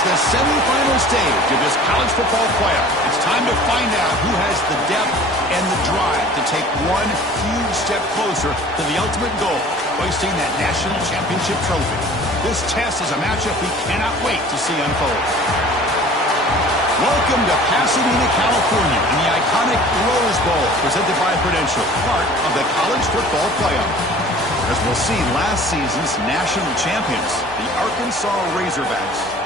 It's the semifinal stage of this college football playoff. It's time to find out who has the depth and the drive to take one huge step closer to the ultimate goal, hoisting that national championship trophy. This test is a matchup we cannot wait to see unfold. Welcome to Pasadena, California, in the iconic Rose Bowl, presented by Prudential, part of the college football playoff. As we'll see, last season's national champions, the Arkansas Razorbacks,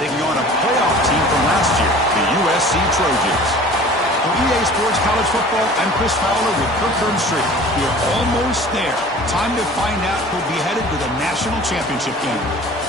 taking on a playoff team from last year, the USC Trojans. For EA Sports College Football, I'm Chris Fowler with Kirk Herbstreit. We're almost there. Time to find out who'll be headed to the national championship game.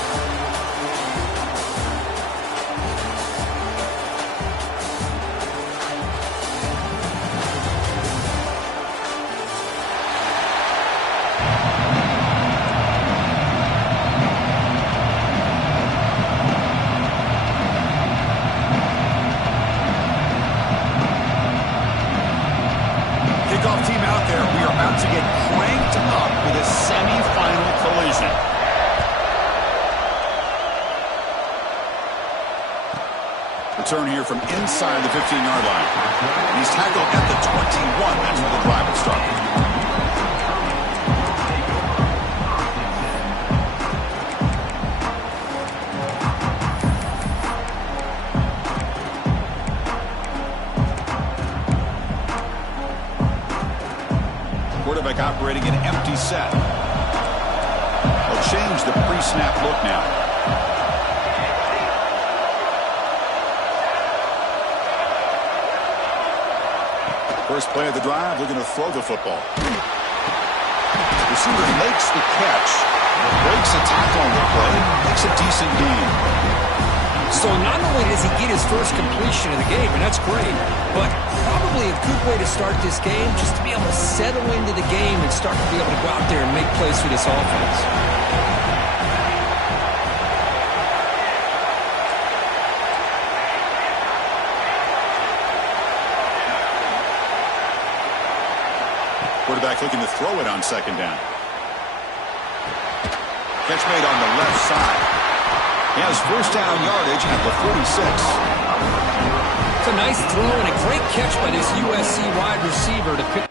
Return here from inside the 15-yard line. And he's tackled at the 21. That's where the drive will start. Quarterback operating an empty set. They'll change the pre-snap look now. First play of the drive, looking to throw the football. Receiver makes the catch, breaks a tackle on the play, makes a decent gain. So not only does he get his first completion of the game, and that's great, but probably a good way to start this game, just to be able to settle into the game and start to be able to go out there and make plays for this offense. Quarterback looking to throw it on second down. Catch made on the left side. He has first down yardage at the 46. It's a nice throw and a great catch by this USC wide receiver to pick.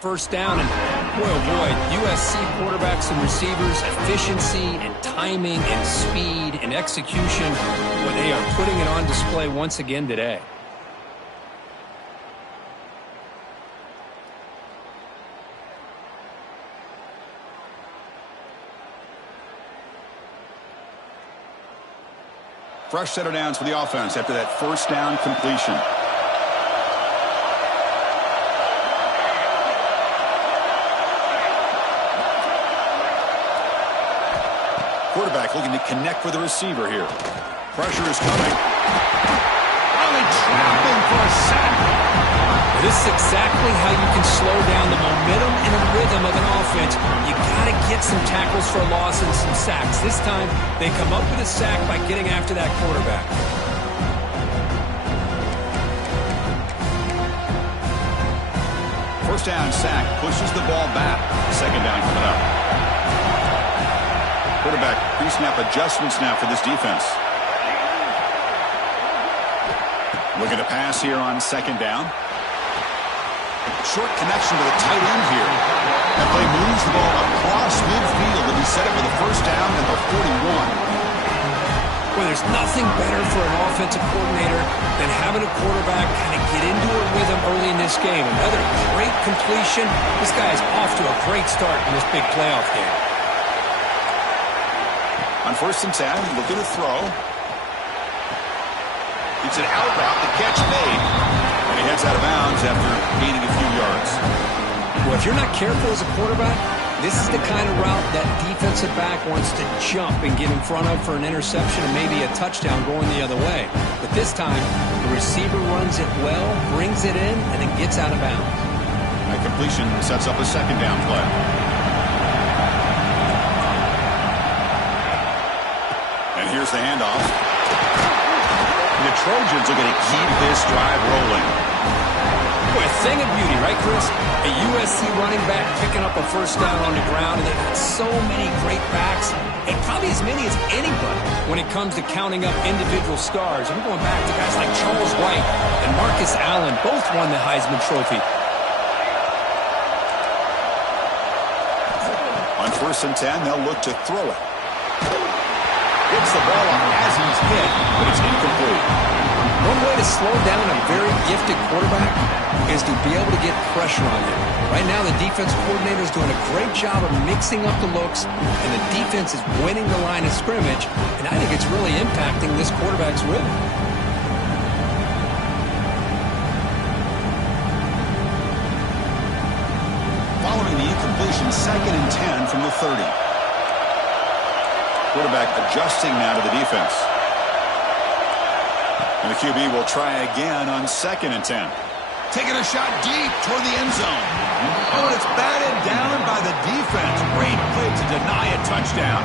First down, and boy, oh boy, USC quarterbacks and receivers, efficiency and timing and speed and execution, boy, they are putting it on display once again today. Fresh set of downs for the offense after that first down completion. quarterback looking to connect with the receiver here. Pressure is coming. Oh, they trap him for a sack. This is exactly how you can slow down the momentum and the rhythm of an offense. You got to get some tackles for a loss and some sacks. This time, they come up with a sack by getting after that quarterback. First down sack pushes the ball back. Second down coming up. Quarterback pre-snap adjustments now for this defense. Looking to pass here on second down. Short connection to the tight end here. That play moves the ball across midfield to be set up for the first down at the 41. Well, there's nothing better for an offensive coordinator than having a quarterback kind of get into a rhythm early in this game. Another great completion. This guy is off to a great start in this big playoff game. On first and 10, looking to throw. It's an out route. The catch made. And he heads out of bounds after gaining a few yards. Well, if you're not careful as a quarterback, this is the kind of route that defensive back wants to jump and get in front of for an interception and maybe a touchdown going the other way. But this time, the receiver runs it well, brings it in, and then gets out of bounds. That completion sets up a second down play. And here's the handoff. The Trojans are going to keep this drive rolling. Boy, a thing of beauty, right, Chris? A USC running back picking up a first down on the ground, and they've got so many great backs, and probably as many as anybody when it comes to counting up individual stars. I'm going back to guys like Charles Wright and Marcus Allen, both won the Heisman Trophy. On first and 10, they'll look to throw it. Gets the ball up as he's hit, but it's incomplete. One way to slow down a very gifted quarterback is to be able to get pressure on him. Right now, the defense coordinator is doing a great job of mixing up the looks, and the defense is winning the line of scrimmage, and I think it's really impacting this quarterback's rhythm. Following the incompletion, second and 10 from the 30. Quarterback adjusting now to the defense. And the QB will try again on second and 10. Taking a shot deep toward the end zone. Oh, and it's batted down by the defense. Great play to deny a touchdown.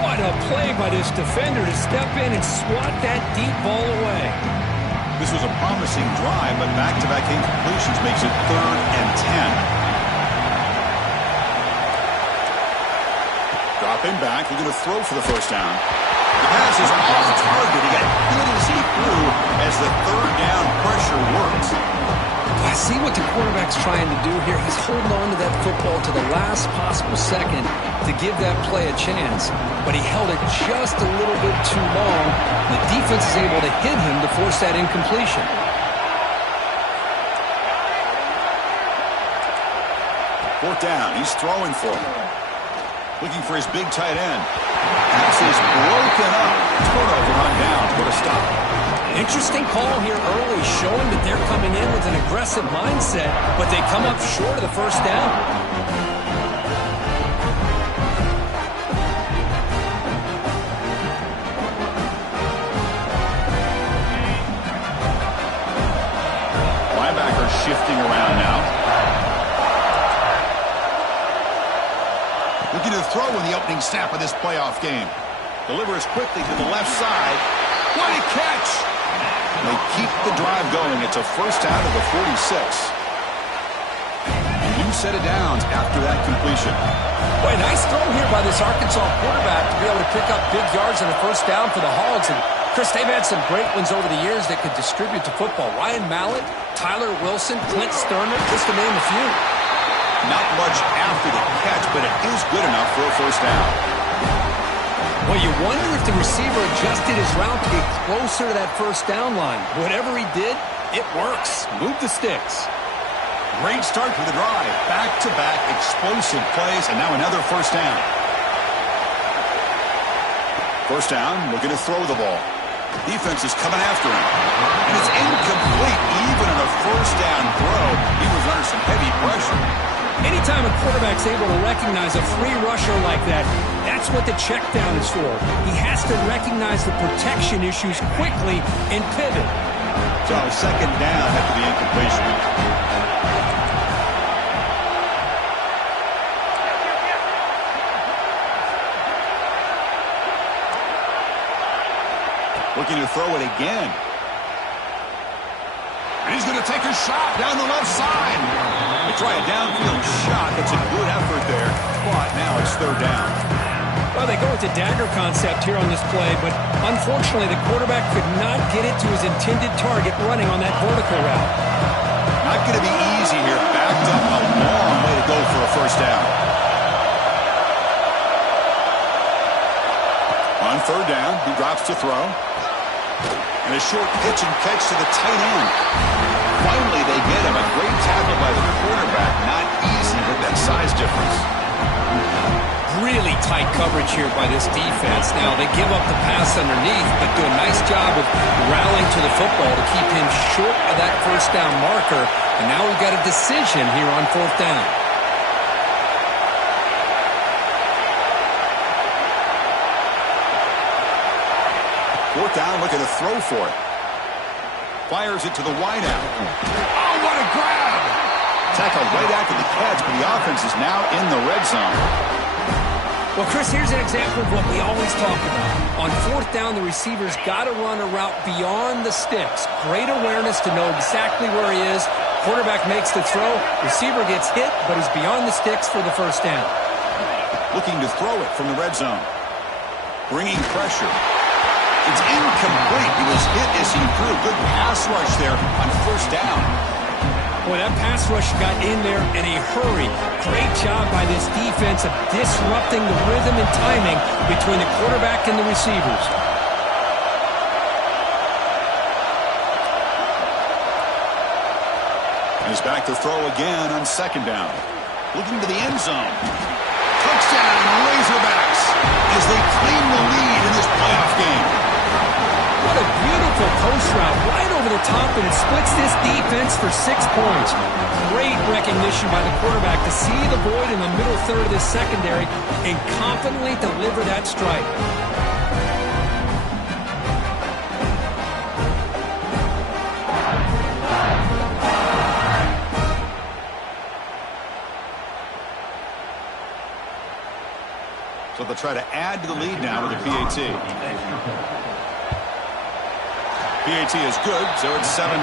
What a play by this defender to step in and swat that deep ball away. This was a promising drive, but back-to-back incompletions makes it third and 10. Dropping back, looking to throw for the first down. The pass is off target. He got hit as he threw as the third down pressure works. I see what the quarterback's trying to do here. He's holding on to that football to the last possible second to give that play a chance. But he held it just a little bit too long. The defense is able to hit him to force that incompletion. Fourth down. He's throwing for it. Looking for his big tight end. Pass is broken up. Turnover on down. Put a stop. Interesting call here early, showing that they're coming in with an aggressive mindset, but they come up short of the first down. Linebacker shifting around now. Looking to throw in the opening snap of this playoff game. Delivers quickly to the left side. What a catch! They keep the drive going. It's a first down to the 46. A new set of downs after that completion. Boy, nice throw here by this Arkansas quarterback to be able to pick up big yards on a first down for the Hogs. And Chris, they've had some great ones over the years that could distribute the football. Ryan Mallett, Tyler Wilson, Clint Sterner, just to name a few. Not much after the catch, but it is good enough for a first down. Well, you wonder if the receiver adjusted his route to get closer to that first down line. Whatever he did, it works. Move the sticks. Great start to the drive. Back-to-back explosive plays, and now another first down. First down, looking to throw the ball. Defense is coming after him. And it's incomplete. Even on a first down throw, he was under some heavy pressure. Anytime a quarterback's able to recognize a free rusher like that, That's what the check down is for. He has to recognize the protection issues quickly and pivot. So second down after the incompletion. Looking to throw it again. And he's going to take a shot down the left side. They try a downfield shot. That's a good effort there. But now it's third down. Well, they go with the dagger concept here on this play, but unfortunately the quarterback could not get it to his intended target running on that vertical route. Not going to be easy here. Backed up, a long way to go for a first down. On third down, he drops to throw. And a short pitch and catch to the tight end. Finally, they get him. A great tackle by the quarterback. Not easy with that size difference. Really tight coverage here by this defense. Now, they give up the pass underneath, but do a nice job of rallying to the football to keep him short of that first down marker. And now we've got a decision here on fourth down. Fourth down, looking to throw for it. Fires it to the wideout. Oh, what a grab! Tackle right after the catch, but the offense is now in the red zone. Well, Chris, here's an example of what we always talk about. On fourth down, the receiver's got to run a route beyond the sticks. Great awareness to know exactly where he is. Quarterback makes the throw. Receiver gets hit, but is beyond the sticks for the first down. Looking to throw it from the red zone. Bringing pressure. It's incomplete. He was hit as he threw a good pass rush there on first down. Boy, that pass rush got in there in a hurry. Great job by this defense of disrupting the rhythm and timing between the quarterback and the receivers. He's back to throw again on second down. Looking to the end zone. Touchdown, Razorbacks, as they claim the lead in this playoff game. What a beautiful post route right over the top, and it splits this defense for 6 points. Great recognition by the quarterback to see the void in the middle third of this secondary and confidently deliver that strike. So they'll try to add to the lead now with a PAT. PAT is good, so it's 7-0.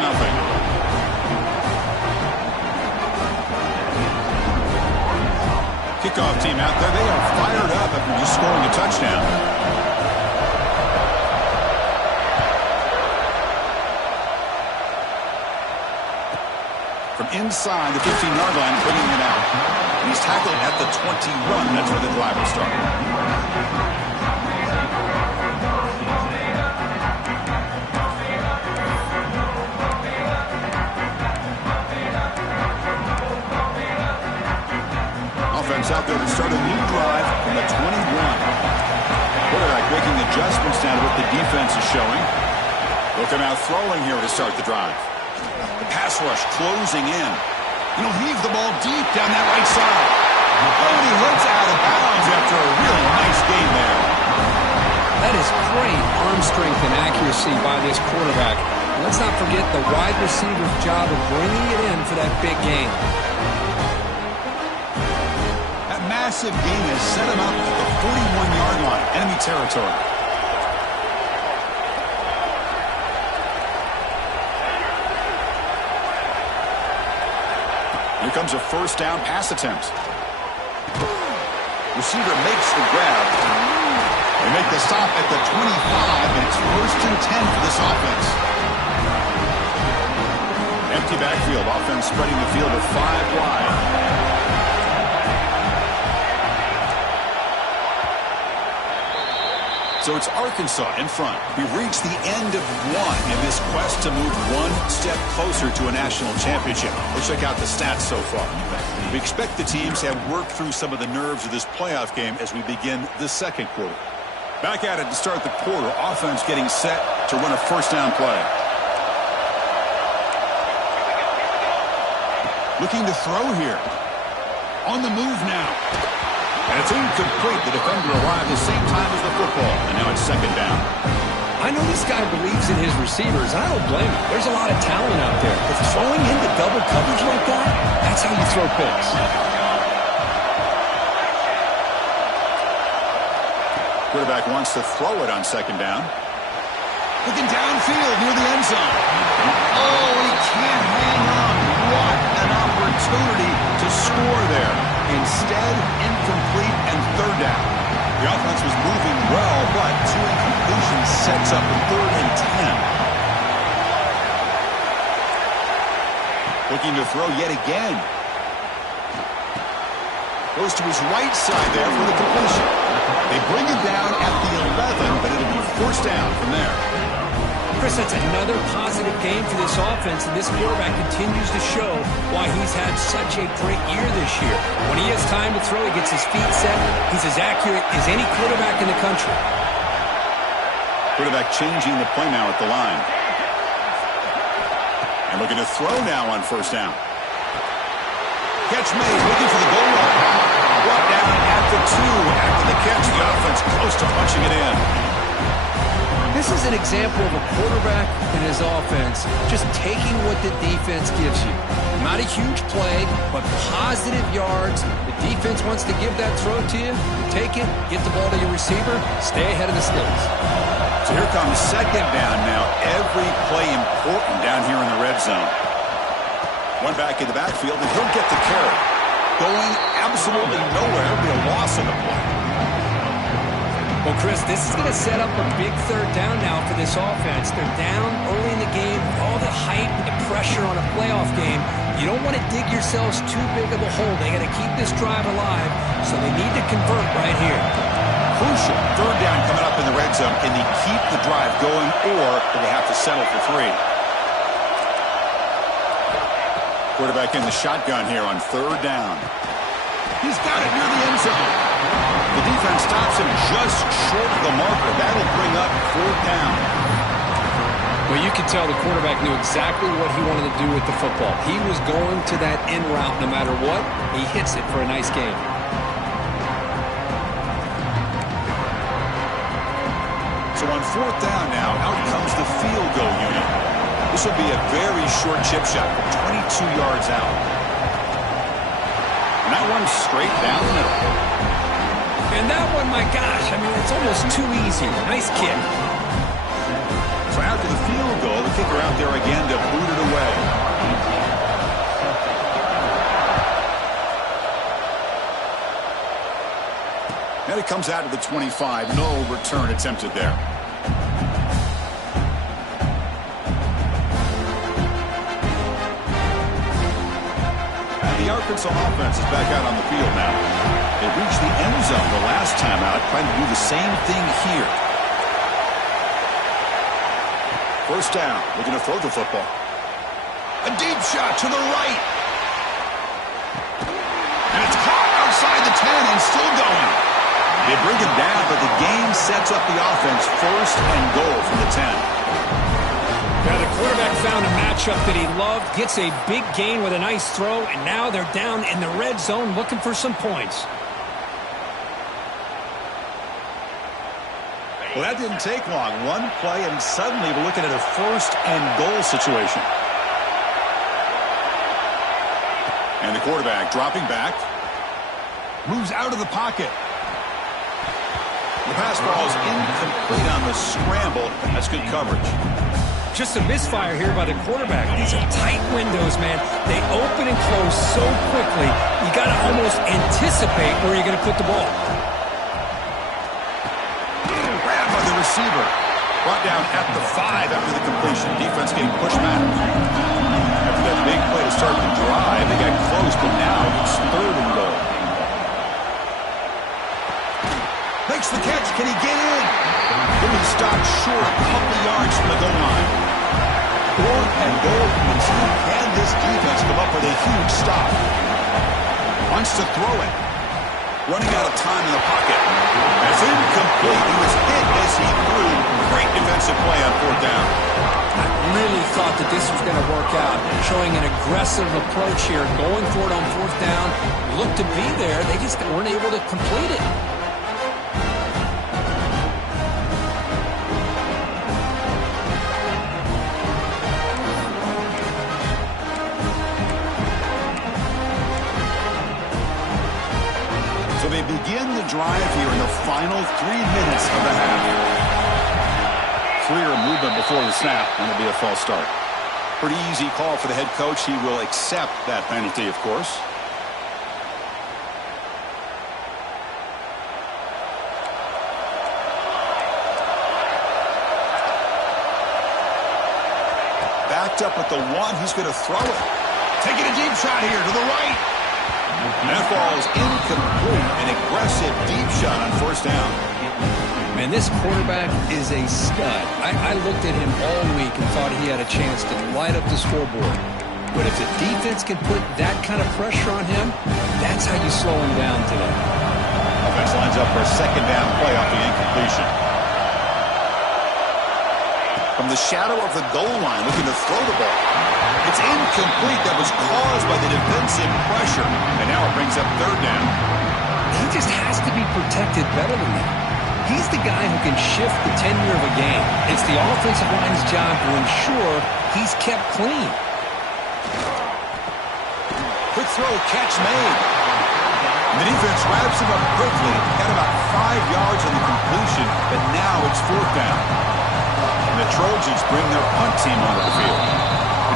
Kickoff team out there. They are fired up after just scoring a touchdown. From inside the 15-yard line, bringing it out. And he's tackled at the 21. That's where the drive will start. Out there to start a new drive from the 21. Quarterback making adjustments now to what the defense is showing. They'll come out throwing here to start the drive. The pass rush closing in. He'll heave the ball deep down that right side. Oh, and he heads out of bounds after a really nice game there. That is great arm strength and accuracy by this quarterback. Let's not forget the wide receiver's job of bringing it in for that big game. Massive gain has set him up at the 41-yard line, enemy territory. Here comes a first down pass attempt. Receiver makes the grab. They make the stop at the 25, and it's 1st and 10 for this offense. Empty backfield, offense spreading the field of 5 wide. So it's Arkansas in front. We've reached the end of one in this quest to move one step closer to a national championship. Let's check out the stats so far. We expect the teams to have worked through some of the nerves of this playoff game as we begin the second quarter. Back at it to start the quarter. Offense getting set to run a first down play. Looking to throw here. On the move now. And it's incomplete. The defender arrived the same time as the football. And now it's second down. I know this guy believes in his receivers. I don't blame him. There's a lot of talent out there. But throwing into double coverage like that, that's how you throw picks. Quarterback wants to throw it on second down. Looking downfield near the end zone. Oh, he can't hang on. What an opportunity to score there. Instead, incomplete and third down. The offense was moving well, but two incompletions sets up a 3rd and 10. Looking to throw yet again. Goes to his right side there for the completion. They bring it down at the 11, but it'll be forced down from there. Chris, that's another positive game for this offense, and this quarterback continues to show why he's had such a great year this year. When he has time to throw, he gets his feet set. He's as accurate as any quarterback in the country. Quarterback changing the play now at the line. And looking to throw now on first down. Catch made, looking for the goal line. Brought down at the 2 after the catch. The offense close to punching it in. This is an example of a quarterback and his offense just taking what the defense gives you. Not a huge play, but positive yards. The defense wants to give that throw to you. Take it, get the ball to your receiver, stay ahead of the sticks. So here comes second down now. Every play important down here in the red zone. One back in the backfield, and he'll get the carry. Going absolutely nowhere, be a loss on the play. Well, Chris, this is going to set up a big third down now for this offense. They're down early in the game. All the hype and the pressure on a playoff game. You don't want to dig yourselves too big of a hole. They got to keep this drive alive, so they need to convert right here. Crucial third down coming up in the red zone. Can they keep the drive going, or do they have to settle for 3? Quarterback in the shotgun here on third down. He's got it near the end zone. The defense stops him just short of the marker. That'll bring up fourth down. Well, you can tell the quarterback knew exactly what he wanted to do with the football. He was going to that in route no matter what. He hits it for a nice gain. So on fourth down now, out comes the field goal unit. This will be a very short chip shot from 22 yards out. And that one's straight down the middle. And that one, my gosh, I mean, it's almost too easy. Nice kick. So after the field goal, the kicker out there again to boot it away. And it comes out to the 25. No return attempted there. The Arkansas offense is back out on the field now. They reached the end zone the last time out, trying to do the same thing here. First down, looking to throw the football. A deep shot to the right. And it's caught outside the 10 and still going. They bring it down, but the game sets up the offense. First and goal from the 10. Now the quarterback found a matchup that he loved, gets a big gain with a nice throw, and now they're down in the red zone looking for some points. Well, that didn't take long. One play, and suddenly we're looking at a first and goal situation. And the quarterback dropping back. Moves out of the pocket. The pass ball is incomplete on the scramble. That's good coverage. Just a misfire here by the quarterback. These are tight windows, man. They open and close so quickly, you got to almost anticipate where you're going to put the ball. Grabbed by the receiver. Brought down at the 5 after the completion. Defense getting pushed back. After that big play to start the drive, they got close, but now it's third and goal. Makes the catch. Can he get in? He'll be stopped short a couple yards from the goal line. Fourth and goal from the 2. Can this defense come up with a huge stop? Wants to throw it. Running out of time in the pocket. That's incomplete. He was hit as he threw. Great defensive play on fourth down. I really thought that this was going to work out, showing an aggressive approach here, going for it on fourth down. Looked to be there. They just weren't able to complete it. So they begin the drive here in the final 3 minutes of the half. Clear movement before the snap, and it'll be a false start. Pretty easy call for the head coach. He will accept that penalty, of course. Backed up at the one. He's going to throw it. Taking a deep shot here to the right. That falls incomplete. An aggressive deep shot on first down. Man, this quarterback is a stud. I looked at him all week and thought he had a chance to light up the scoreboard. But if the defense can put that kind of pressure on him, that's how you slow him down today. Offense lines up for a second down play off the incompletion. From the shadow of the goal line, looking to throw the ball. It's incomplete. That was caused by the defensive pressure. And now it brings up third down. He just has to be protected better than that. He's the guy who can shift the tenure of a game. It's the offensive line's job to ensure he's kept clean. Quick throw, catch made. And the defense wraps him up quickly. Got about 5 yards on the completion, but now it's fourth down. And the Trojans bring their punt team onto the field.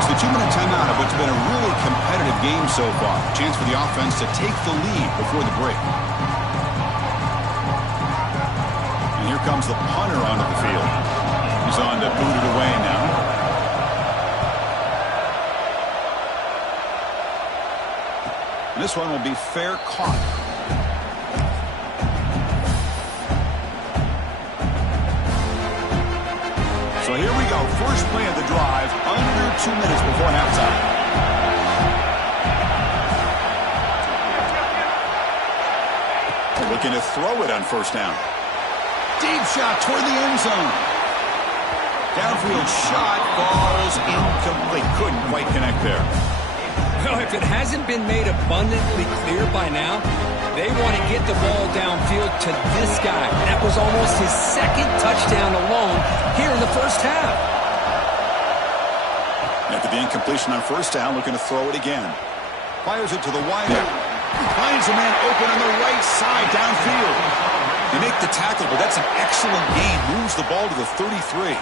It's the 2-minute timeout of what's been a really competitive game so far. Chance for the offense to take the lead before the break. And here comes the punter onto the field. He's on to boot it away now. And this one will be fair caught. So here we go. First play of the drive, under 2 minutes before halftime. Looking to throw it on first down. Deep shot toward the end zone. Downfield shot falls incomplete. Couldn't quite connect there. Well, if it hasn't been made abundantly clear by now, they want to get the ball downfield to this guy. That was almost his second touchdown alone here in the first half. After the incompletion on first down, looking to throw it again. Fires it to the wideout. Finds a man open on the right side downfield. They make the tackle, but that's an excellent gain. Moves the ball to the 33.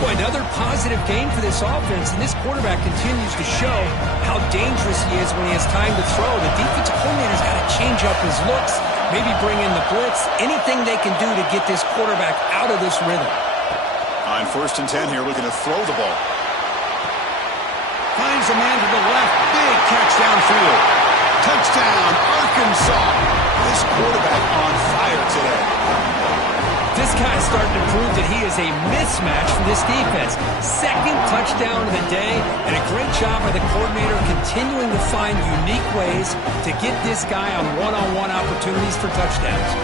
Boy, another positive game for this offense, and this quarterback continues to show how dangerous he is when he has time to throw. The defensive coordinator's got to change up his looks, maybe bring in the blitz, anything they can do to get this quarterback out of this rhythm. On first and 10 here, looking to throw the ball. Finds a man to the left. Big catch downfield. Touchdown, Arkansas. This quarterback on fire today. This guy's starting to prove that he is a mismatch for this defense. Second touchdown of the day, and a great job by the coordinator continuing to find unique ways to get this guy on one-on-one opportunities for touchdowns.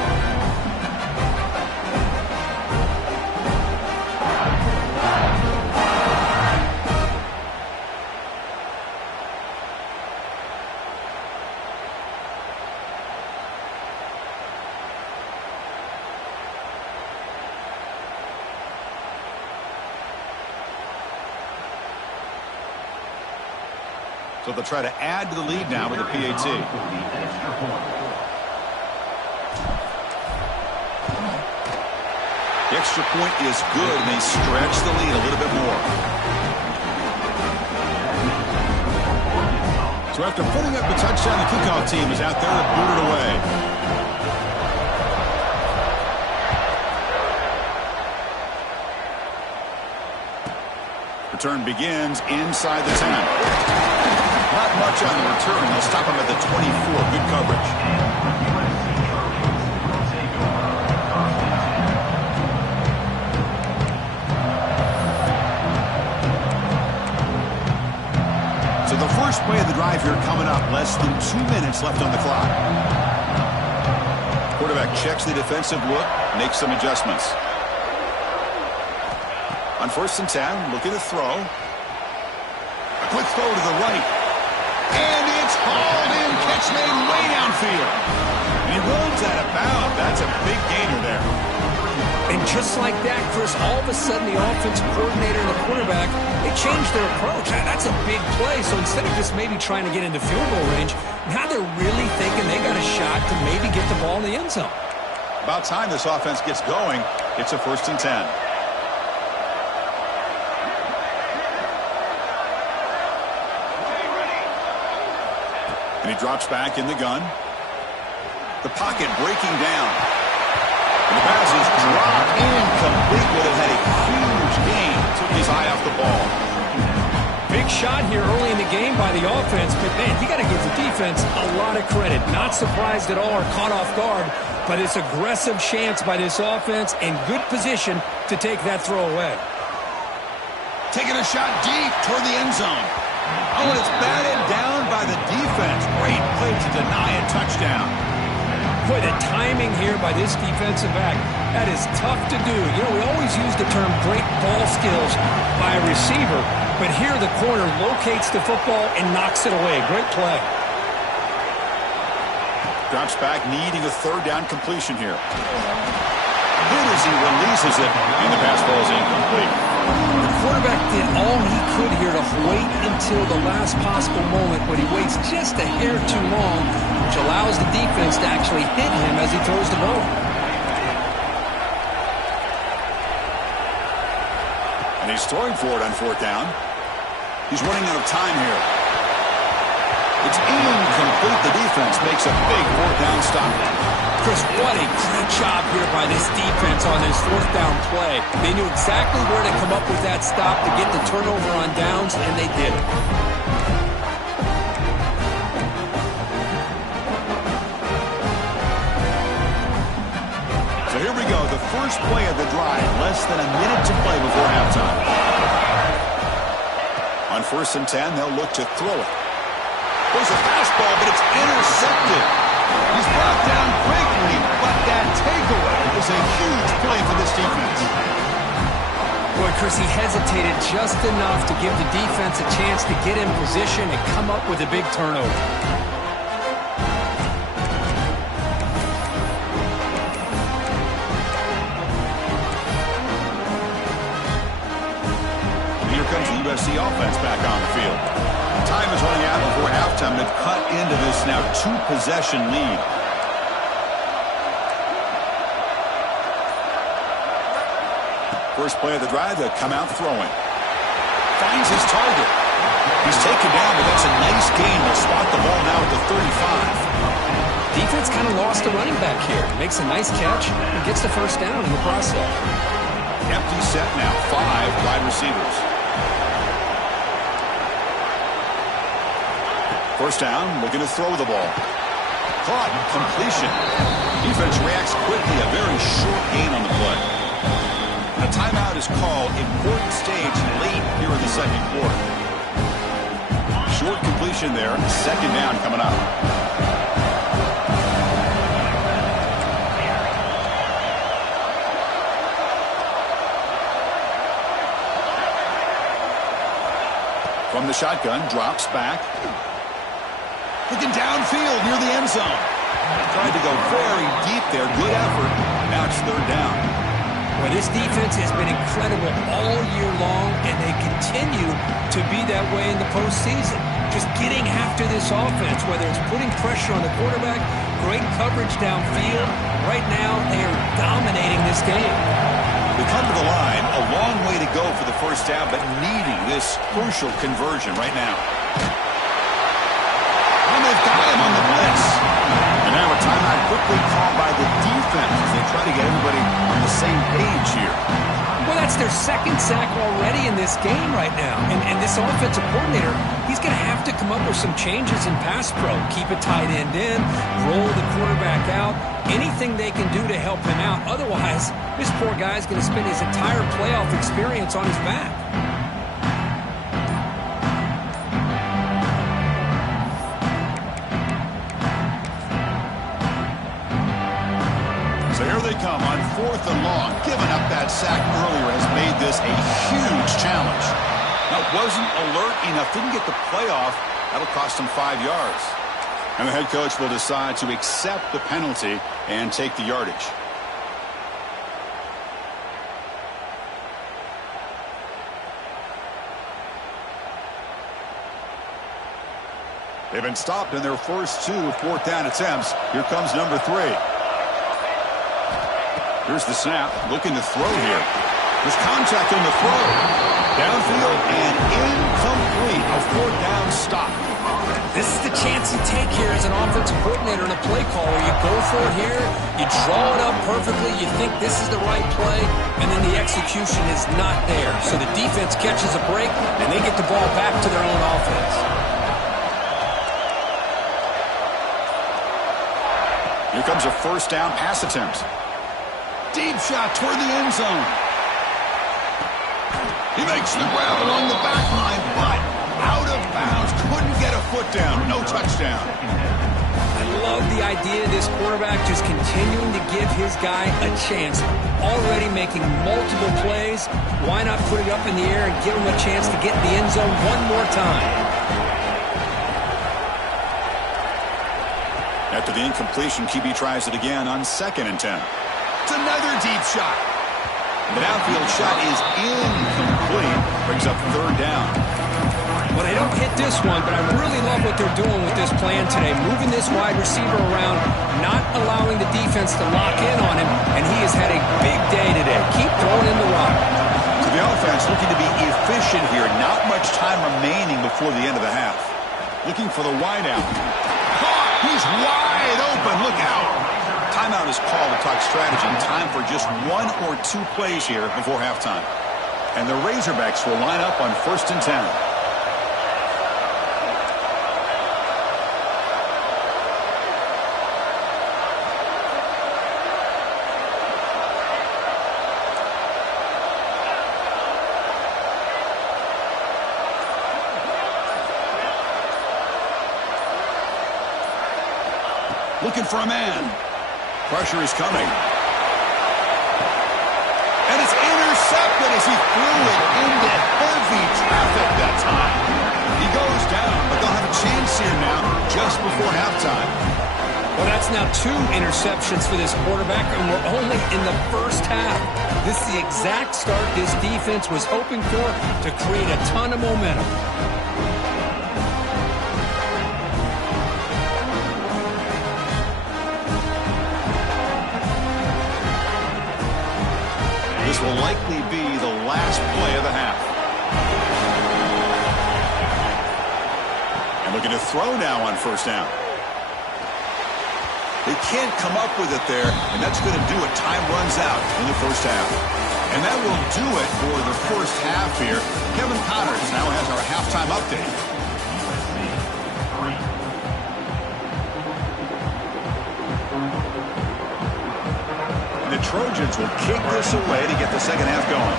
So they'll try to add to the lead now with the PAT. The extra point is good, and they stretch the lead a little bit more. So after putting up a touchdown, the kickoff team is out there to boot it away. Return begins inside the 10. Not much on the return. They'll stop him at the 24. Good coverage. So the first play of the drive here coming up. Less than 2 minutes left on the clock. Quarterback checks the defensive look, makes some adjustments. On 1st and 10, looking to throw. A quick throw to the right. And it's hauled in. Catch made way downfield. And he runs out of bounds. That's a big gainer there. And just like that, Chris, all of a sudden the offensive coordinator and the quarterback, they changed their approach. That's a big play. So instead of just maybe trying to get into field goal range, now they're really thinking they got a shot to maybe get the ball in the end zone. About time this offense gets going. It's a 1st and 10. And he drops back in the gun. The pocket breaking down. And the pass is dropped incomplete. Would have had a huge gain. Took his eye off the ball. Big shot here early in the game by the offense. But, man, you got to give the defense a lot of credit. Not surprised at all or caught off guard. But it's aggressive chance by this offense in good position to take that throw away. Taking a shot deep toward the end zone. Oh, and it's batted down by the defense. Great play to deny a touchdown. Boy, the timing here by this defensive back, that is tough to do. You know, we always use the term great ball skills by a receiver, but here the corner locates the football and knocks it away. Great play. Drops back, needing a 3rd down completion here. Good as he releases it, and the pass ball is incomplete. The quarterback did all he could here to wait until the last possible moment, but he waits just a hair too long, which allows the defense to actually hit him as he throws the ball. And he's throwing for it on 4th down. He's running out of time here. It's incomplete. The defense makes a big 4th down stop. Chris, what a great job here by this defense on this 4th down play. They knew exactly where to come up with that stop to get the turnover on downs, and they did it. So here we go, the first play of the drive, less than a minute to play before halftime. On 1st and 10, they'll look to throw it. There's a fastball, but it's intercepted. He's brought down quickly, but that takeaway is a huge play for this defense. Boy, Chris, he hesitated just enough to give the defense a chance to get in position and come up with a big turnover. Here comes the USC offense back on the field. Time is running out before halftime to cut into this now 2-possession lead. First play of the drive, they'll come out throwing. Finds his target. He's taken down, but that's a nice gain. They'll spot the ball now at the 35. Defense kind of lost a running back here. Makes a nice catch and gets the 1st down in the process. Empty set now, 5 wide receivers. 1st down, looking to throw the ball. Caught, completion. Defense reacts quickly, a very short gain on the play. A timeout is called, important stage late here in the 2nd quarter. Short completion there, 2nd down coming up. From the shotgun, drops back. Looking downfield near the end zone. Tried to go very deep there. Good effort. Now it's 3rd down. Well, this defense has been incredible all year long, and they continue to be that way in the postseason. Just getting after this offense, whether it's putting pressure on the quarterback, great coverage downfield. Right now, they are dominating this game. They come to the line, a long way to go for the 1st down, but needing this crucial conversion right now. And they've got him on the blitz. And now a timeout quickly called by the defense as they try to get everybody on the same page here. Well, that's their 2nd sack already in this game right now. And this offensive coordinator, he's going to have to come up with some changes in pass pro. Keep a tight end in, roll the quarterback out, anything they can do to help him out. Otherwise, this poor guy's going to spend his entire playoff experience on his back. So here they come on 4th and long. Giving up that sack earlier has made this a huge challenge. Now, wasn't alert enough, didn't get the playoff. That'll cost him 5 yards. And the head coach will decide to accept the penalty and take the yardage. They've been stopped in their first 2 4th down attempts. Here comes number 3. Here's the snap. Looking to throw here. There's contact on the throw. Downfield and incomplete. A 4th down stop. This is the chance you take here as an offensive coordinator and a play caller. You go for it here. You draw it up perfectly. You think this is the right play, and then the execution is not there. So the defense catches a break, and they get the ball back to their own offense. Here comes a 1st down pass attempt. Deep shot toward the end zone. He makes the grab along the back line, but out of bounds. Couldn't get a foot down. No touchdown. I love the idea of this quarterback just continuing to give his guy a chance. Already making multiple plays. Why not put it up in the air and give him a chance to get in the end zone one more time? After the incompletion, QB tries it again on 2nd and 10. It's another deep shot. The downfield shot is incomplete. Brings up 3rd down. Well, they don't hit this one, but I really love what they're doing with this plan today. Moving this wide receiver around, not allowing the defense to lock in on him, and he has had a big day today. Keep throwing in the rock. So the offense looking to be efficient here. Not much time remaining before the end of the half. Looking for the wide out. He's wide open. Look out. Timeout is called to talk strategy. Time for just 1 or 2 plays here before halftime. And the Razorbacks will line up on 1st and 10. Looking for a man. Pressure is coming. And it's intercepted as he threw it into heavy traffic that time. He goes down, but they'll have a chance here now just before halftime. Well, that's now 2 interceptions for this quarterback, and we're only in the first half. This is the exact start this defense was hoping for to create a ton of momentum. This will likely be the last play of the half. And looking to throw now on 1st down. They can't come up with it there, and that's going to do it. Time runs out in the first half. And that will do it for the first half here. Kevin Connors now has our halftime update. The Trojans will kick this away to get the second half going.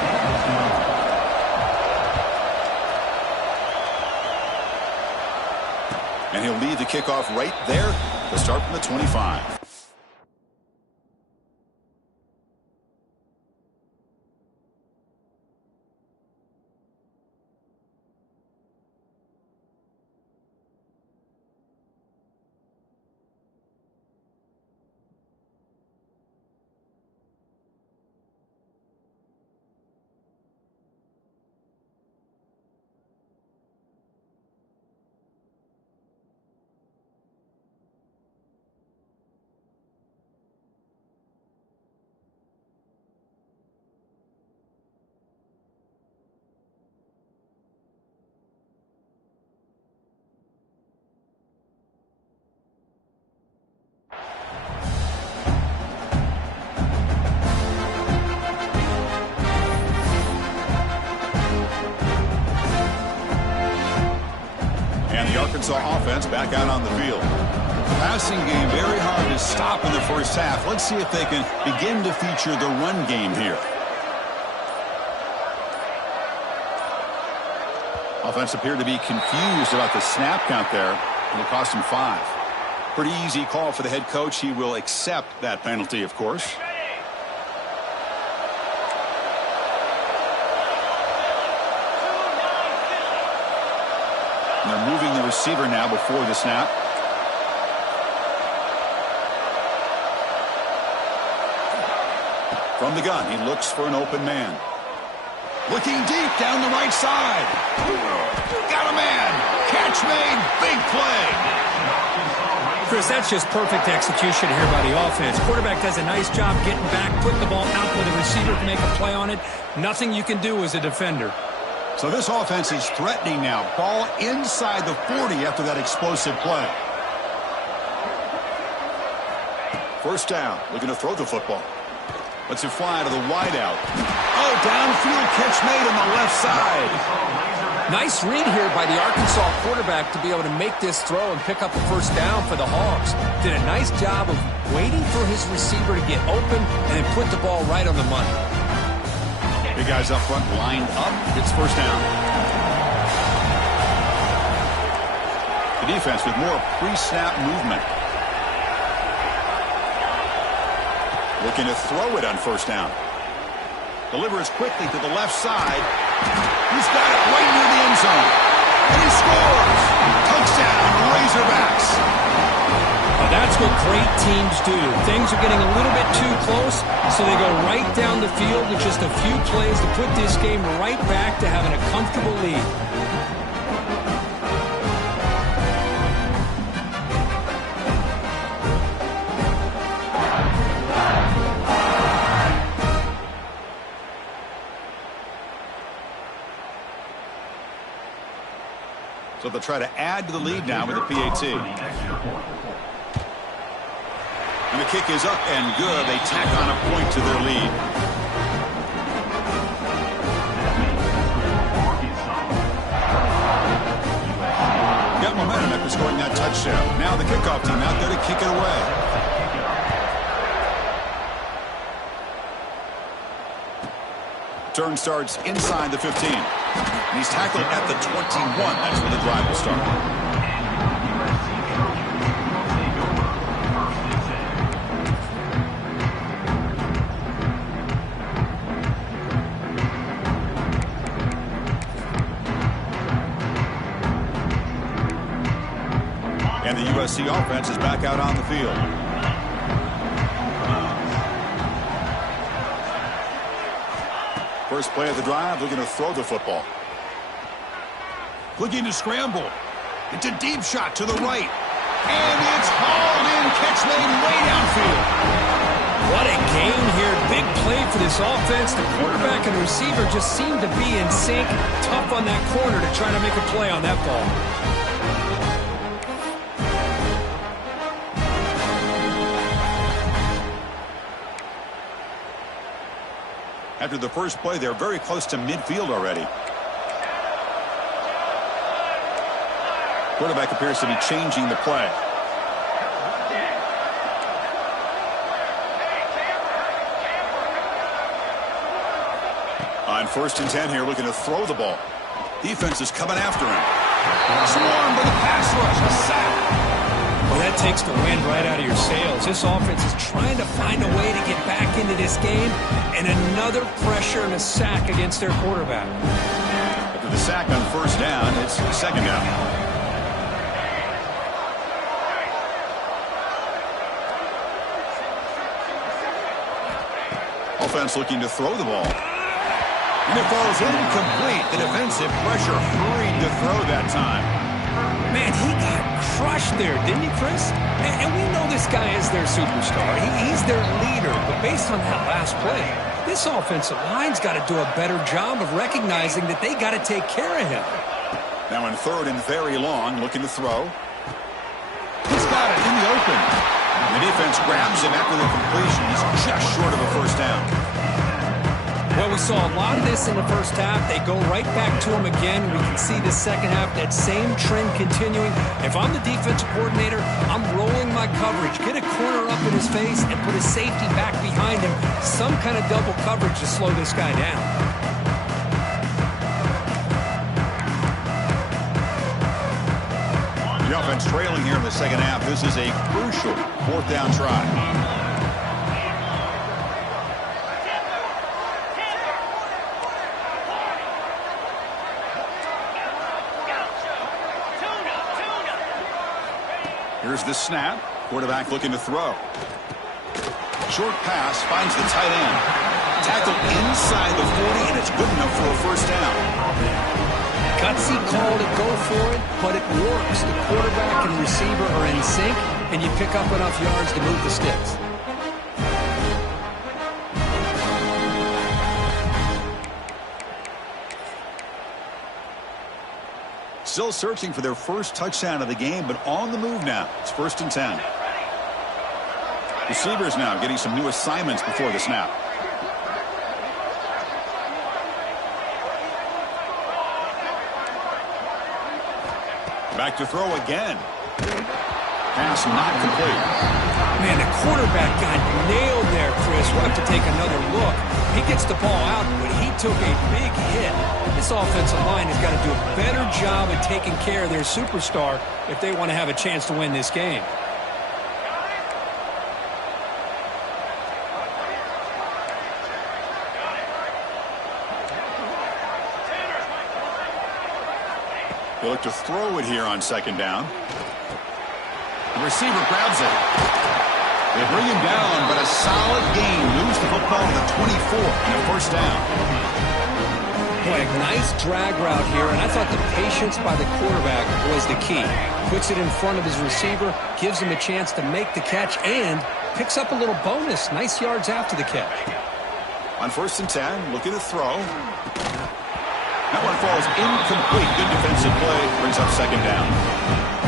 And he'll lead the kickoff right there to start from the 25. The Arkansas offense back out on the field. The passing game very hard to stop in the first half. Let's see if they can begin to feature the run game here. Offense appeared to be confused about the snap count there. It'll cost him 5. Pretty easy call for the head coach. He will accept that penalty, of course. receiver now before the snap. From the gun, he looks for an open man. Looking deep down the right side. Got a man. Catch made. Big play. Chris, that's just perfect execution here by the offense. Quarterback does a nice job getting back, putting the ball out where the receiver can make a play on it. Nothing you can do as a defender. So this offense is threatening now. Ball inside the 40 after that explosive play. First down. Looking to throw the football. Lets it fly to the wideout. Oh, downfield catch made on the left side. Nice read here by the Arkansas quarterback to be able to make this throw and pick up a first down for the Hogs. Did a nice job of waiting for his receiver to get open and then put the ball right on the money. Big guys up front lined up. It's first down. The defense with more pre-snap movement. Looking to throw it on first down. Delivers quickly to the left side. He's got it right near the end zone. And he scores. Touchdown, Razorbacks. Now that's what great teams do. Things are getting a little bit too close, so they go right down the field with just a few plays to put this game right back to having a comfortable lead. So they'll try to add to the lead now with the PAT. And the kick is up and good. They tack on a point to their lead. Got momentum after scoring that touchdown. Now the kickoff team out there to kick it away. Turn starts inside the 15. And he's tackled at the 21. That's where the drive will start. And the USC offense is back out on the field. First play of the drive, looking to throw the football. Looking to scramble. It's a deep shot to the right. And it's hauled in. Catch made way downfield. What a game here. Big play for this offense. The quarterback and receiver just seem to be in sync. Tough on that corner to try to make a play on that ball. After the first play, they're very close to midfield already. Quarterback appears to be changing the play. On 1st and 10 here, looking to throw the ball. Defense is coming after him. Swarmed by the pass rush. A sack. Well, that takes the wind right out of your sails. This offense is trying to find a way to get back into this game, and another pressure and a sack against their quarterback. After the sack on 1st down, it's 2nd down. Offense looking to throw the ball. And it falls incomplete. The defensive pressure hurried to throw that time. Man, he got crushed there, didn't he, Chris? And we know this guy is their superstar. He's their leader. But based on that last play, this offensive line's got to do a better job of recognizing that they got to take care of him. Now in 3rd and very long, looking to throw. He's got it in the open. And the defense grabs him after the completion. He's just short of a 1st down. Well, we saw a lot of this in the first half. They go right back to him again. We can see the second half, that same trend continuing. If I'm the defensive coordinator, I'm rolling my coverage. Get a corner up in his face and put a safety back behind him. Some kind of double coverage to slow this guy down. The offense trailing here in the second half. This is a crucial 4th down try. Here's the snap. Quarterback looking to throw. Short pass finds the tight end. Tackle inside the 40, and it's good enough for a first down. Gutsy call to go for it, but it works. The quarterback and receiver are in sync, and you pick up enough yards to move the sticks. Still searching for their first touchdown of the game, but on the move now. It's 1st and 10. Receivers now getting some new assignments before the snap. Back to throw again. Pass not complete. Man, the quarterback got nailed there, Chris. We'll have to take another look. He gets the ball out, but he took a big hit. This offensive line has got to do a better job of taking care of their superstar if they want to have a chance to win this game. They look to throw it here on 2nd down. The receiver grabs it. They bring him down, but a solid gain moves the football to the 24 and a first down. Boy, a nice drag route here, and I thought the patience by the quarterback was the key. Puts it in front of his receiver, gives him a chance to make the catch, and picks up a little bonus. Nice yards after the catch. On 1st and 10, looking to throw. That one falls incomplete. Good defensive play. Brings up 2nd down.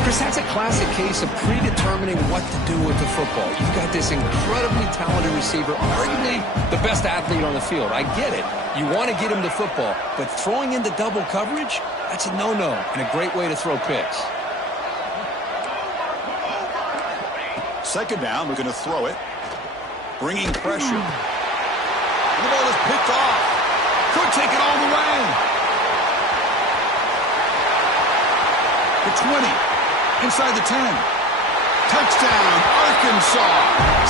Chris, that's a classic case of predetermining what to do with the football. You've got this incredibly talented receiver, arguably the best athlete on the field. I get it. You want to get him the football, but throwing into double coverage, that's a no-no and a great way to throw picks. 2nd down, we're going to throw it. Bringing pressure. The ball is picked off. Could take it all the way. The 20. Inside the 10. Touchdown, Arkansas.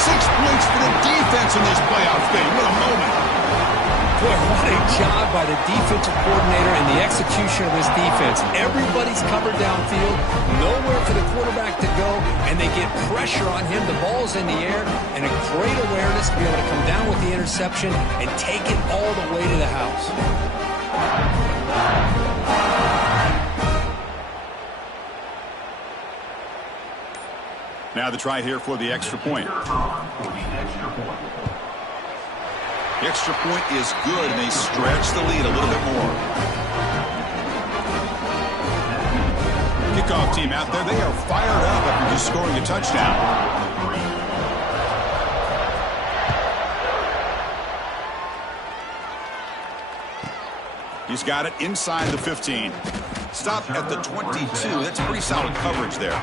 6 points for the defense in this playoff game. What a moment. Boy, what a job by the defensive coordinator and the execution of this defense. Everybody's covered downfield, nowhere for the quarterback to go, and they get pressure on him. The ball's in the air, and a great awareness to be able to come down with the interception and take it all the way to the house. Now the try here for the extra point. The extra point is good, and they stretch the lead a little bit more. Kickoff team out there, they are fired up after just scoring a touchdown. He's got it inside the 15. Stop at the 22. That's pretty solid coverage there.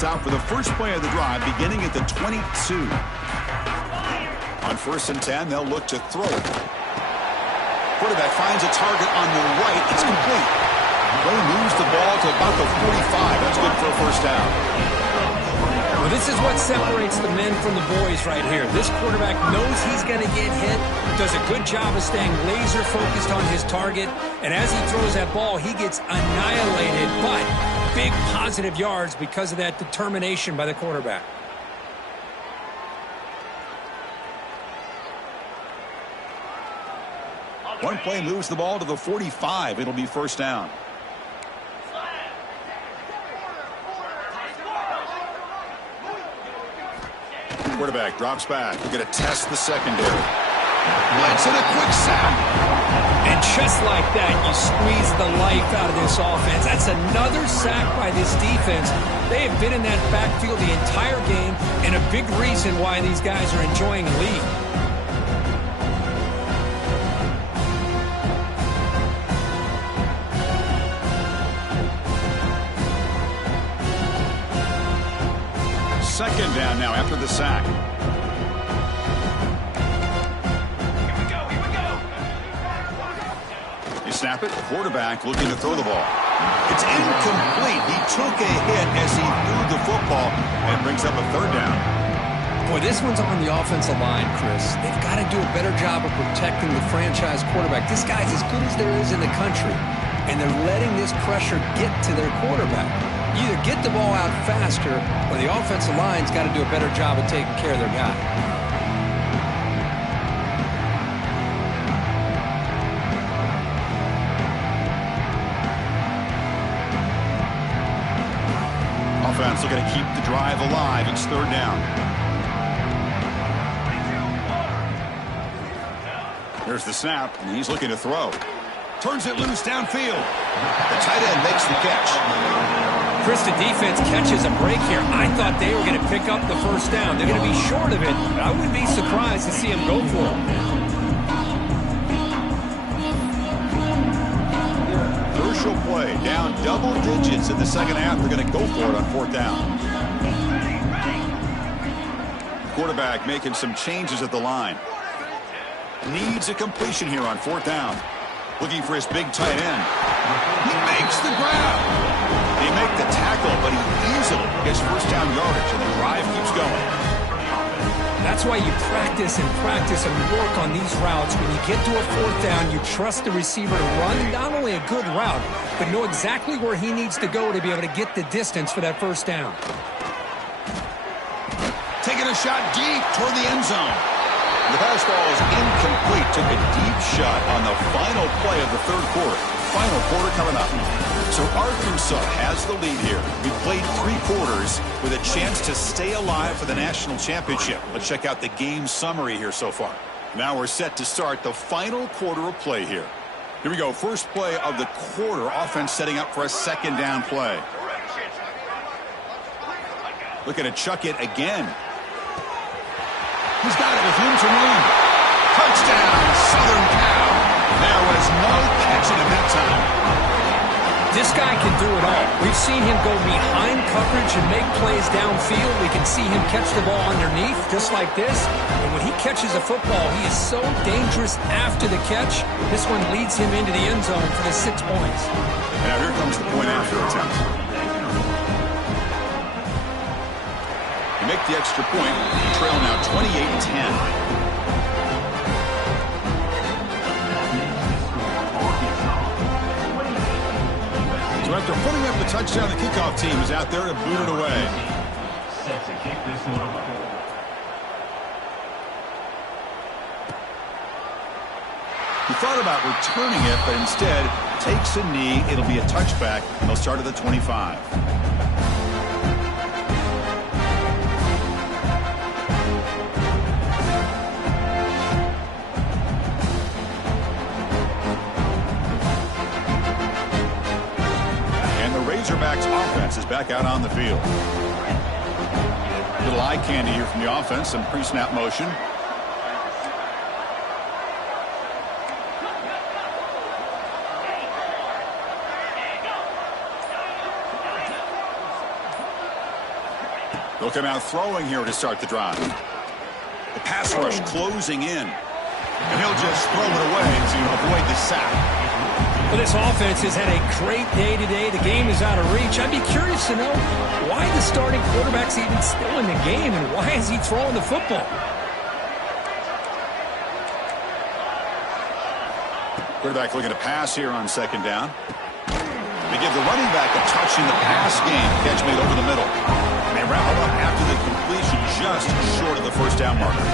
Out for the first play of the drive, beginning at the 22. On 1st and 10, they'll look to throw it. Quarterback finds a target on the right. It's complete. Play moves the ball to about the 45. That's good for a first down. Well, this is what separates the men from the boys right here. This quarterback knows he's going to get hit, does a good job of staying laser focused on his target, and as he throws that ball, he gets annihilated, but big positive yards because of that determination by the quarterback. One play moves the ball to the 45. It'll be first down. Quarterback drops back. We're going to test the secondary. Blitz and a quick sack. And just like that, you squeeze the life out of this offense. That's another sack by this defense. They have been in that backfield the entire game, and a big reason why these guys are enjoying a lead. Second down now after the sack. snap it. Quarterback looking to throw the ball. It's incomplete. He took a hit as he threw the football and brings up a third down. Boy, this one's on the offensive line, Chris. They've got to do a better job of protecting the franchise quarterback. This guy's as good as there is in the country, and they're letting this pressure get to their quarterback. You either get the ball out faster, or the offensive line's got to do a better job of taking care of their guy. Offense looking to keep the drive alive. It's third down. There's the snap, and he's looking to throw. Turns it loose downfield. The tight end makes the catch. Chris, the defense catches a break here. I thought they were going to pick up the first down. They're going to be short of it, but I wouldn't be surprised to see him go for it. Crucial play, down double digits in the second half. They're going to go for it on fourth down. Quarterback making some changes at the line. Needs a completion here on fourth down. Looking for his big tight end. He makes the grab. They make the tackle, but he easily gets first down yardage, and the drive keeps going. That's why you practice and work on these routes. When you get to a fourth down, you trust the receiver to run not only a good route, but know exactly where he needs to go to be able to get the distance for that first down. Taking a shot deep toward the end zone. The pass ball is incomplete. Took a deep shot on the final play of the third quarter. Final quarter coming up. So Arkansas has the lead here. We played 3 quarters with a chance to stay alive for the national championship. Let's check out the game summary here so far. Now we're set to start the final quarter of play here. Here we go. First play of the quarter. Offense setting up for a second down play. Looking to chuck it again. He's got it with room to run. Touchdown, Southern Cal. There was no catching him that time. This guy can do it all. We've seen him go behind coverage and make plays downfield. We can see him catch the ball underneath, just like this. And when he catches a football, he is so dangerous after the catch. This one leads him into the end zone for the 6 points. Now here comes the point after attempt. You make the extra point. You trail now 28-10. So after putting up the touchdown, the kickoff team is out there to boot it away. Set to kick this one off. He thought about returning it, but instead takes a knee. It'll be a touchback. They'll start at the 25. Razorbacks offense is back out on the field. Little eye candy here from the offense, some pre-snap motion. They'll come out throwing here to start the drive. The pass rush closing in. And he'll just throw it away to avoid the sack. Well, this offense has had a great day today. The game is out of reach. I'd be curious to know why the starting quarterback's even still in the game and why is he throwing the football? Quarterback looking to pass here on second down. They give the running back a touch in the pass game. Catch made over the middle. And they wrap him up after the completion just short of the first down marker.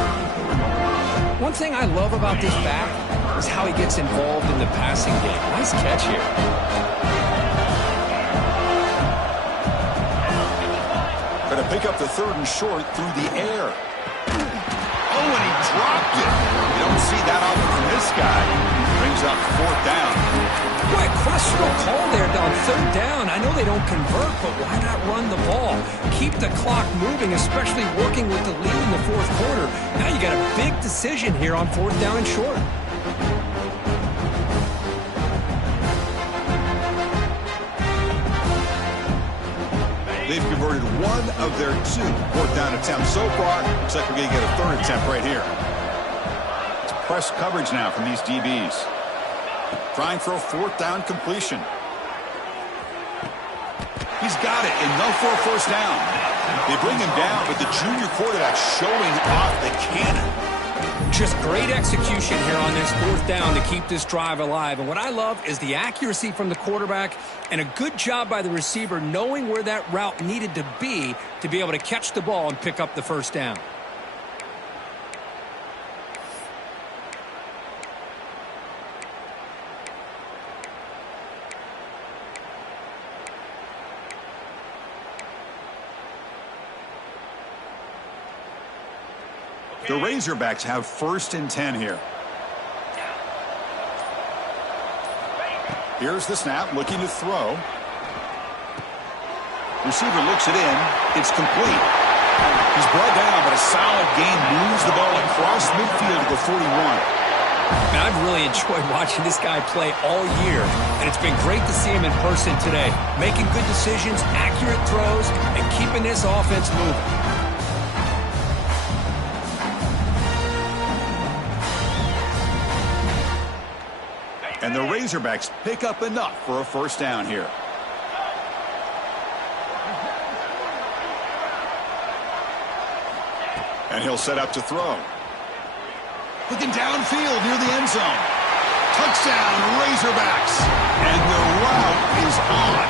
One thing I love about this back is how he gets involved in the passing game. Nice catch here. Going to pick up the third and short through the air. Oh, and he dropped it. You don't see that often from this guy. Brings up fourth down. Boy, a questionable call there on third down. I know they don't convert, but why not run the ball? Keep the clock moving, especially working with the lead in the fourth quarter. Now you got a big decision here on fourth down and short. They've converted one of their 2 fourth down attempts so far. Looks like we're going to get a third attempt right here. It's press coverage now from these DBs. Trying for a 4th down completion. He's got it, enough for a first down. They bring him down, but the junior quarterback showing off the cannon. Just great execution here on this 4th down to keep this drive alive. And what I love is the accuracy from the quarterback and a good job by the receiver knowing where that route needed to be able to catch the ball and pick up the first down. The Razorbacks have 1st and 10 here. Here's the snap, looking to throw. Receiver looks it in. It's complete. He's brought down, but a solid gain moves the ball across midfield to the 41. Man, I've really enjoyed watching this guy play all year, and it's been great to see him in person today. Making good decisions, accurate throws, and keeping this offense moving. And the Razorbacks pick up enough for a first down here. And he'll set up to throw. Looking downfield near the end zone. Touchdown, Razorbacks. And the route is on.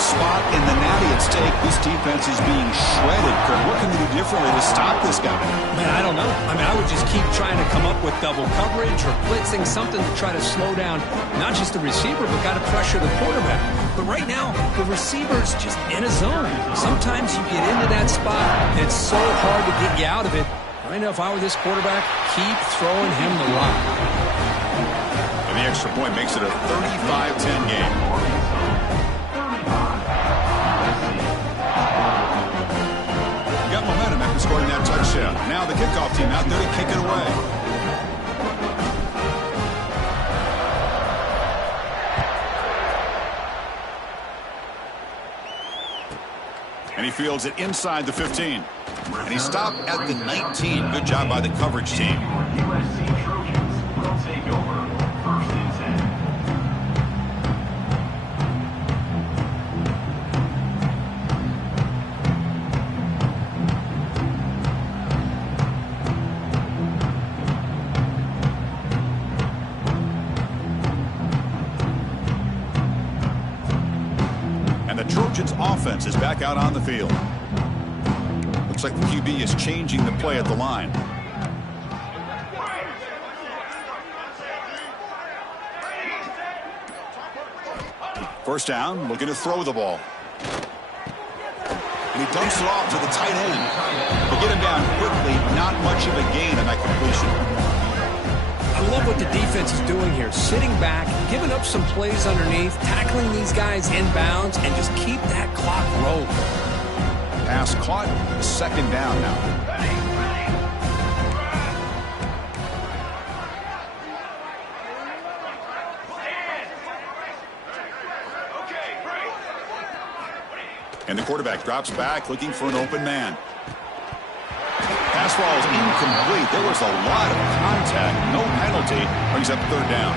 Spot in the natty at stake. This defense is being shredded. Kurt, what can they do differently to stop this guy? Man, I don't know. I mean, I would just keep trying to come up with double coverage or blitzing, something to try to slow down not just the receiver, but got to pressure the quarterback. But right now, the receiver's just in a zone. Sometimes you get into that spot, and it's so hard to get you out of it. I know if I were this quarterback, keep throwing him the rock. And the extra point makes it a 35-10 game. Got momentum after scoring that touchdown. Now the kickoff team out there to kick it away. And he fields it inside the 15. And he stopped at the 19. Good job by the coverage team. USC Trojans will take over 1st and 10. And the Trojans offense is back out on the field. Looks like the QB is changing the play at the line. First down, looking to throw the ball. And he dumps it off to the tight end. They get him down quickly, not much of a gain on that completion. I love what the defense is doing here. Sitting back, giving up some plays underneath, tackling these guys inbounds, and just keep that clock rolling. Pass caught, 2nd down now. And the quarterback drops back, looking for an open man. Pass ball is incomplete. There was a lot of contact. No penalty. Brings up 3rd down.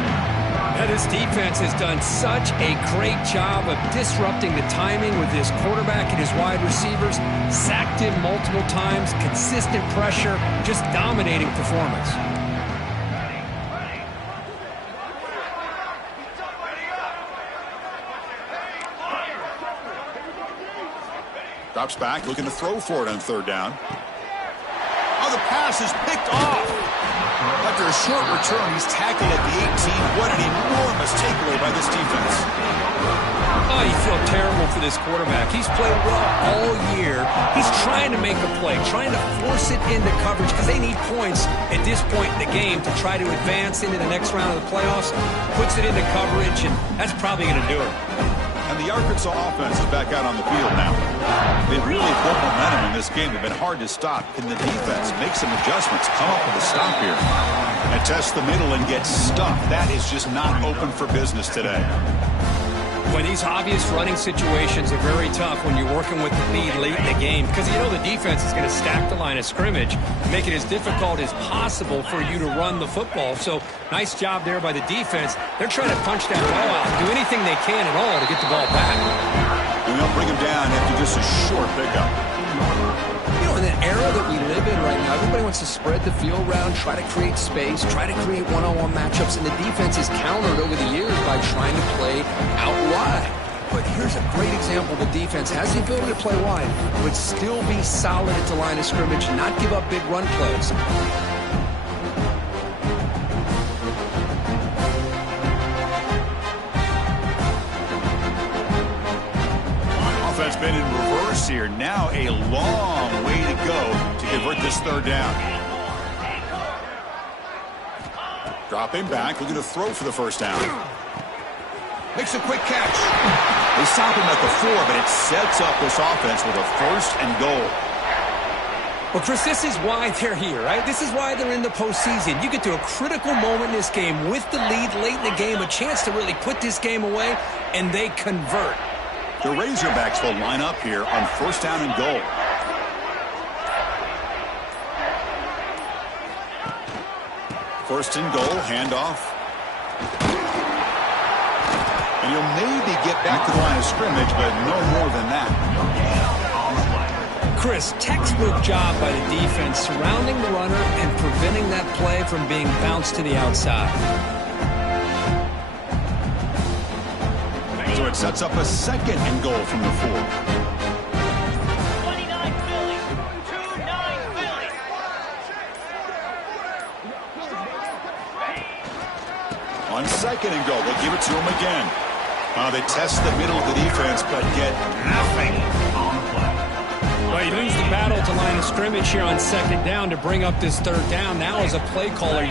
Yeah, this defense has done such a great job of disrupting the timing with his quarterback and his wide receivers. Sacked him multiple times. Consistent pressure. Just dominating performance. Drops back, looking to throw for it on 3rd down. Oh, the pass is picked off. After a short return, he's tackled at the 18. What an enormous takeaway by this defense. Oh, you feel terrible for this quarterback. He's played well all year. He's trying to make a play, trying to force it into coverage because they need points at this point in the game to try to advance into the next round of the playoffs. Puts it into coverage, and that's probably going to do it. And the Arkansas offense is back out on the field now. They've really built momentum in this game. They've been hard to stop. Can the defense make some adjustments, come up with a stop here? And test the middle and get stuffed. That is just not open for business today. When these obvious running situations are very tough when you're working with the lead late in the game because you know the defense is going to stack the line of scrimmage, make it as difficult as possible for you to run the football. So nice job there by the defense. They're trying to punch that ball out and do anything they can at all to get the ball back. And they'll bring him down after just a short pickup. You know, in the era that we live in right now, everybody wants to spread the field around, try to create space, try to create one-on-one matchups, and the defense is countered over the years by trying to play out wide. But here's a great example. The defense has the ability to play wide, but still be solid at the line of scrimmage, not give up big run plays. Offense been in reverse here. Now a long way to go to convert this third down. Dropping back, looking to throw for the first down. Makes a quick catch. They stop him at the 4, but it sets up this offense with a first and goal. Well, Chris, this is why they're here, right? This is why they're in the postseason. You get to a critical moment in this game with the lead late in the game, a chance to really put this game away, and they convert. The Razorbacks will line up here on first down and goal. First and goal, handoff. And he'll maybe get back to the line of scrimmage, but no more than that. Chris, textbook job by the defense surrounding the runner and preventing that play from being bounced to the outside. So it sets up a second and goal from the 4. 29 Philly. 2-9 Philly. On second and goal, they give it to him again. They test the middle of the defense, but get nothing on the play. Well, he loses the battle to line of scrimmage here on second down to bring up this third down. Now as a play caller,